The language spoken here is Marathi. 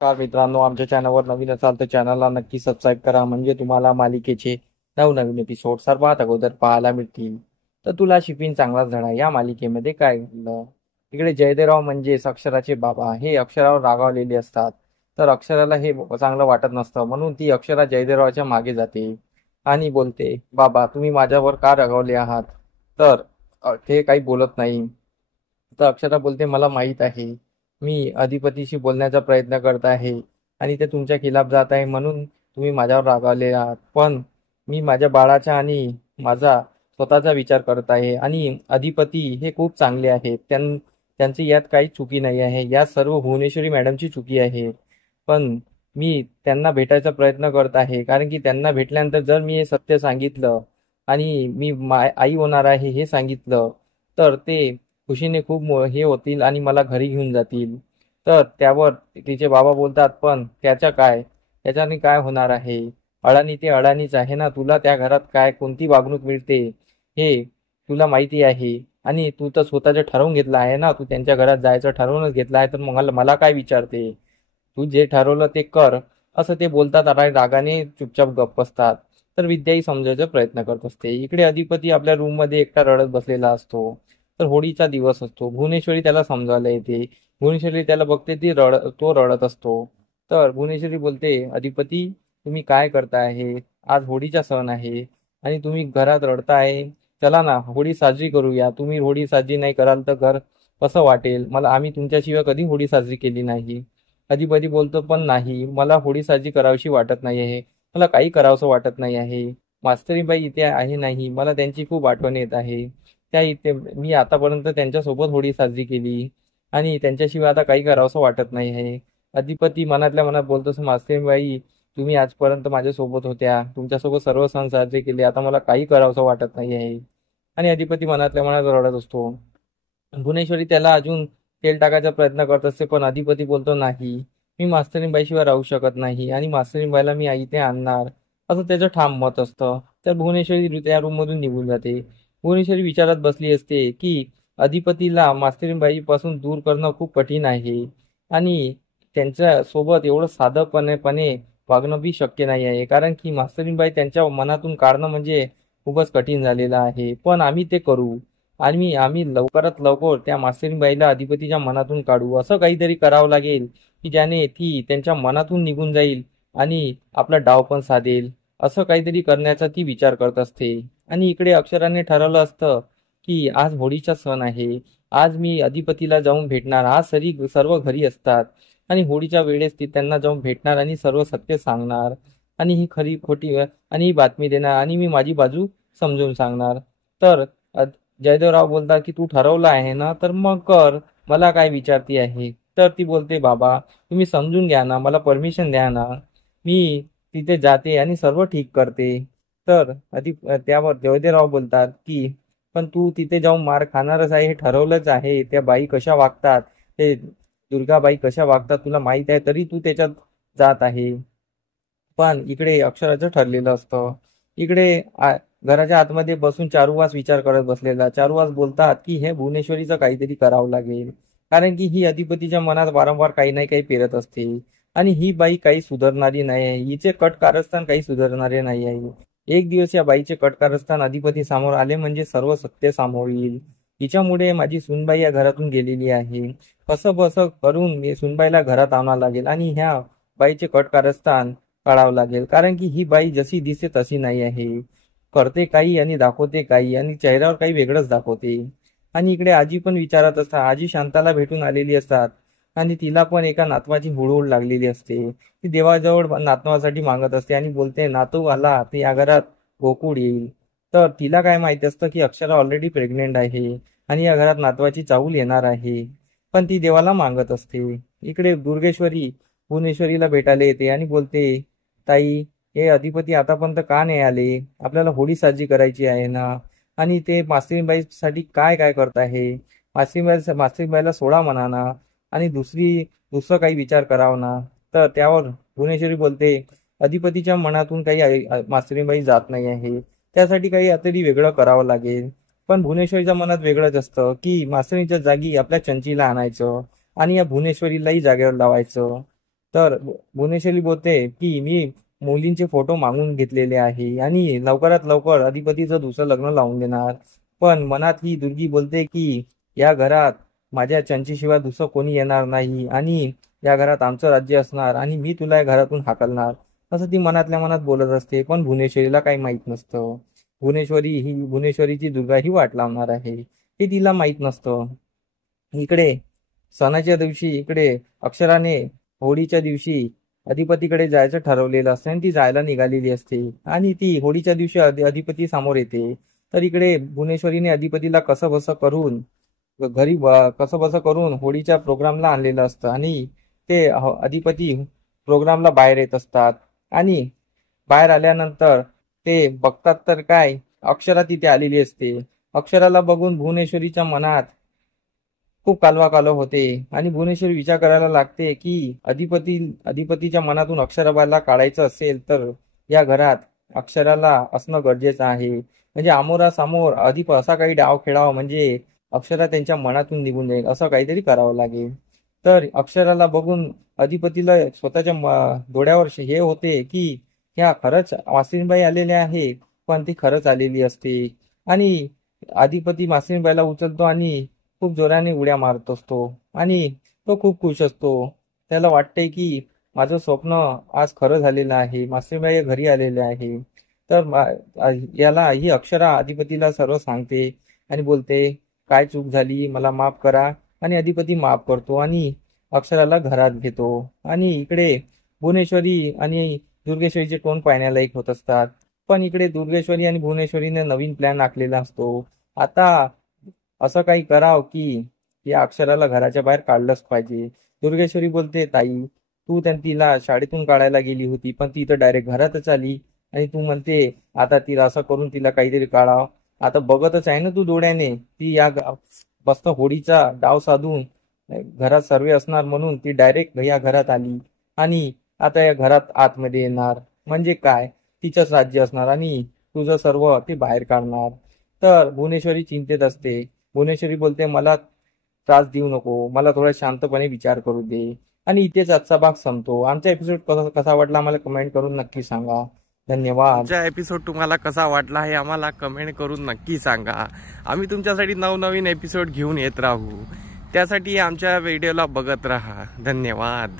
नमस्कार मित्रांनो, आमच्या चॅनलवर नवीन असाल तर चॅनलला नक्की सबस्क्राईब करा, म्हणजे तुम्हाला मालिकेचे नवनवीन एपिसोड सर्वात अगोदर पाहायला मिळतील. तर तुला शिपिन चांगलाच धडा या मालिकेमध्ये काय घडलं. इकडे जयदेवराव म्हणजेच अक्षराचे बाबा हे अक्षरावर रागावलेले असतात. तर अक्षराला हे चांगलं वाटत नसतं, म्हणून ती अक्षरा जयदेवरावाच्या मागे जाते आणि बोलते, बाबा तुम्ही माझ्यावर का रागावले आहात. तर ते काही बोलत नाही. तर अक्षरा बोलते, मला माहीत आहे, मी अधिपतीशी बोलण्याचा प्रयत्न करत आहे आणि ते तुमच्या खिलाफ जात आहे, म्हणून तुम्ही माझ्यावर रागावले आहात. पण मी माझ्या बाळाचा आणि माझा स्वतःचा विचार करत आहे आणि अधिपती हे खूप चांगले आहेत. त्यांची यात काही चुकी नाही आहे. यात सर्व भुवनेश्वरी मॅडमची चुकी आहे. पण मी त्यांना भेटायचा प्रयत्न करत आहे, कारण की त्यांना भेटल्यानंतर जर मी हे सत्य सांगितलं आणि मी आई होणार आहे हे सांगितलं, तर ते खुशीने खूप हे होतील आणि मला घरी घेऊन जातील. तर त्यावर तिचे बाबा बोलतात, पण त्याच्याने काय होणार आहे. अडाणी ते अडाणीच आहे ना. तुला त्या घरात काय कोणती वागणूक मिळते हे तुला माहिती आहे. आणि तू तर स्वतःचं ठरवून घेतलं आहे ना, तू त्यांच्या घरात जायचं ठरवूनच घेतलं आहे, तर मग मला काय विचारते. तू जे ठरवलं ते कर, असं ते बोलतात आणि रागाने चुपचाप गप्प बसतात. तर विद्याही समजायचा प्रयत्न करत असते. इकडे अधिपती आपल्या रूम मध्ये एकटा रडत बसलेला असतो. तर होळीचा दिवस असतो. भुवनेश्वरी त्याला समजायला येते. भुवनेश्वरी त्याला बघते, तो रडत असतो. तर भुवनेश्वरी बोलते, अधिपती तुम्ही काय करताय. आज होळीचा सण आहे आणि तुम्ही घरात रडताय. चला ना, होळी साजरी करूया. तुम्ही होळी साजरी नाही कराल तर घर कसं वाटेल. आम्ही तुमच्याशिवाय कधी होळी साजरी केली नाही. अधिपती बोलतो, पण नाही, मला होळी साजरी करावीशी वाटत नाही आहे. मला काही करावंसं वाटत नाही आहे. मास्तरीबाई इथे आहे नाही, मला त्यांची खूप आठवण येत आहे. त्या इथे मी आतापर्यंत त्यांच्यासोबत होळी साजरी केली आणि त्यांच्याशिवाय आता काही करावंसं वाटत नाही आहे. अधिपती मनातल्या मनात बोलतो, मास्तरीबाई तुम्ही आजपर्यंत माझ्यासोबत होत्या, तुमच्यासोबत सर्व सण साजरे केले, आता मला काही करावंसं वाटत नाही आहे. आणि अधिपती मनातल्या मनात रडत असतो. भुवनेश्वरी त्याला अजून तेल टाकायचा प्रयत्न करत असते, पण अधिपती बोलतो, नाही, मी मास्तरीबाईशिवाय राहू शकत नाही आणि मास्तरीबाईला मी आई ते आणणार, असं त्याचं ठाम मत असतं. तर भुवनेश्वरी त्या रूम मधून निघून जाते. भुवनेश्वरी विचारात बसली असते की अधिपतीला मास्तरीबाई पासून दूर करणं खूप कठीण आहे आणि त्यांच्या सोबत एवढं साधंपणे वागणं बी शक्य नाही आहे, कारण की मास्तरीबाई त्यांच्या मनातून काढणं म्हणजे खूपच कठीण झालेलं आहे. पण आम्ही ते करू आणि आम्ही लवकरात लवकर त्या मास्तरीबाईला अधिपतीच्या मनातून काढू. असं काहीतरी करावं लागेल की ज्याने ती त्यांच्या मनातून निघून जाईल आणि आपला डाव पण साधेल. असं काहीतरी करण्याचा ती विचार करत असते. आणि इकडे अक्षराने ठरवलं असतं की आज होळीचा सण आहे, आज मी अधिपतीला जाऊन भेटणार. आज सर्व घरी असतात आणि होळीच्या वेळेस ती त्यांना जाऊन भेटणार आणि सर्व सत्य सांगणार आणि ही खरी खोटी आणि ही बातमी देणार आणि मी माझी बाजू समजून सांगणार. तर जयदेवराव बोलतात की तू ठरवलं आहे ना, तर मग कर, मला काय विचारती आहे. तर ती बोलते, बाबा तुम्ही समजून घ्या ना, मला परमिशन द्या ना, मी तिथे जाते आणि सर्व ठीक करते. तर त्यावर जयदेवराव बोलतात की पण तू तिथे जाऊन मार खाणारच आहे, हे ठरवलंच आहे. त्या बाई कशा वागतात, ते दुर्गाबाई कशा वागतात तुला माहित आहे, तरी तू त्याच्यात जात आहे. पण इकडे अक्षराचं ठरलेलं असतं. इकडे घराच्या आतमध्ये बसून चारुवास विचार करत बसलेला. चारुवास बोलतात की हे भुवनेश्वरीचं काहीतरी करावं लागेल, कारण की ही अधिपतीच्या मनात वारंवार काही नाही काही पेरत असते आणि ही बाई काही सुधारणारी नाही आहे. हिचे कट कारस्थान काही सुधारणारे नाही आहे. एक दिवस या बाईचे कट कारस्थान अधिपती समोर आले म्हणजे सर्व सत्य समोर येईल. हिच्यामुळे माझी सुनबाई या घरातून गेलेली आहे. कसं बसं करून मी सुनबाईला घरात आणावं लागेल आणि ह्या बाईचे कट कारस्थान काढावं लागेल, कारण की ही बाई जशी दिसते तशी नाही आहे. करते काही आणि दाखवते काही आणि चेहऱ्यावर काही वेगळंच दाखवते. आणि इकडे आजी पण विचारत असतात. आजी शांताला भेटून आलेली असतात आणि तिला पण एका नातवाची हुळहुळ लागलेली असते. ती देवाजवळ नातवासाठी मागत असते आणि बोलते, नातू आला तर या घरात गोकुळ येईल. तर तिला काय माहिती असतं की अक्षरा ऑलरेडी प्रेग्नेंट आहे आणि या घरात नातवाची चाहूल येणार आहे. पण ती देवाला मागत असते. इकडे दुर्गेश्वरी भुवनेश्वरीला भेटायला येते आणि बोलते, ताई, हे अधिपती आतापर्यंत का नाही आले. आपल्याला होळी साजरी करायची आहे ना, आणि ते मास्तरीबाईसाठी काय काय करत आहे. मास्तरीबाईला सोडा म्हणा ना आणि दुसरं काही विचार करावा ना. तर त्यावर भुवनेश्वरी बोलते, अधिपतीच्या मनातून काही मास्तरीबाई जात नाही आहे, त्यासाठी काही तरी वेगळं करावं लागेल. पण भुवनेश्वरीच्या मनात वेगळंच असतं की मास्तरीच्या जागी आपल्या चंचीला आणायचं आणि या भुवनेश्वरीलाही जागेवर लावायचं. तर भुवनेश्वरी बोलते की मी मुलींचे फोटो मागून घेतलेले आहे आणि लवकरात लवकर अधिपतीचं दुसरं लग्न लावून देणार. पण मनात ही दुर्गी बोलते की या घरात माझ्या चंचीशिवाय दुसरं कोणी येणार नाही आणि या घरात आमचं राज्य असणार आणि मी तुला या घरातून हाकलणार, असं ती मनातल्या मनात बोलत असते. पण भुवनेश्वरीला काही माहित नसतं. भुवनेश्वरीची दुर्गा ही वाट लावणार आहे हे तिला माहित नसतं. इकडे सणाच्या दिवशी इकडे अक्षराने होळीच्या दिवशी अधिपतीकडे जायचं ठरवलेलं असतं आणि ती जायला निघालेली असते आणि ती होळीच्या दिवशी अधिपती समोर येते. तर इकडे भुवनेश्वरीने अधिपतीला कसं बसं करून होळीच्या प्रोग्रामला आणलेलं असतं आणि ते अधिपती प्रोग्रामला बाहेर येत असतात आणि बाहेर आल्यानंतर ते बघतात तर काय, अक्षरा तिथे आलेली असते. अक्षराला बघून भुवनेश्वरीच्या मनात खूप कालवा कालव होते आणि भुवनेश्वरी विचार करायला लागते की अधिपतीच्या मनातून अक्षराबाईला काढायचं असेल तर या घरात अक्षराला असणं गरजेचं आहे. म्हणजे आमोरासमोर असा काही डाव खेळावा म्हणजे अक्षरा त्यांच्या मनातून निघून जाईल, असं काहीतरी करावं लागेल. तर अक्षराला बघून अधिपतीला स्वतःच्या डोळ्यावर हे होते की ह्या खरंच मासिनीबाई आलेल्या आहे. पण ती खरंच आलेली असते आणि अधिपती मासिनीबाईला उचलतो आणि खूप जोराने उड्या मारत असतो आणि तो खूप खुश असतो. त्याला वाटते की माझं स्वप्न आज खरं झालेलं आहे, मासिनीबाई घरी आलेले आहे. तर याला ही अक्षरा अधिपतीला सर्व सांगते आणि बोलते काय चूक झाली, मला माफ करा. आणि अधिपती माफ करतो आणि अक्षराला घरात घेतो. आणि इकडे भुवनेश्वरी आणि दुर्गेश्वरीचे टोन पाहण्यालायक होत असतात. पण इकडे दुर्गेश्वरी आणि भुवनेश्वरीने नवीन प्लॅन आखलेला असतो. आता असं काही कराव की या अक्षराला घराच्या बाहेर काढलंच पाहिजे. दुर्गेश्वरी बोलते ताई, तू तिला शाळेतून काढायला गेली होती पण ती तर डायरेक्ट घरातच आली आणि तू म्हणते आता तिला असं करून तिला काहीतरी काढाव. आता बघतच आहे ना तू डोळ्याने, ती मस्त होळीचा डाव साधून घरात सर्वे असणार म्हणून ती डायरेक्ट या घरात आली आणि आता या घरात आतमध्ये येणार म्हणजे काय, तिचंच राज्य असणार आणि तुझं सर्व ते बाहेर काढणार. तर भुवनेश्वरी चिंतेत असते. भुवनेश्वरी बोलते मला त्रास देऊ नको, मला थोडा शांतपणे विचार करू दे. आणि इथेच आजचा भाग संपतो. आमचा एपिसोड कसा वाटला आम्हाला कमेंट करून नक्की सांगा. धन्यवाद. आमचा एपिसोड तुम्हाला कसा वाटला हे आम्हाला कमेंट करून नक्की सांगा. आम्ही तुमच्यासाठी नवनवीन एपिसोड घेऊन येत राहू. त्यासाठी आमच्या व्हिडिओला बघत राहा. धन्यवाद.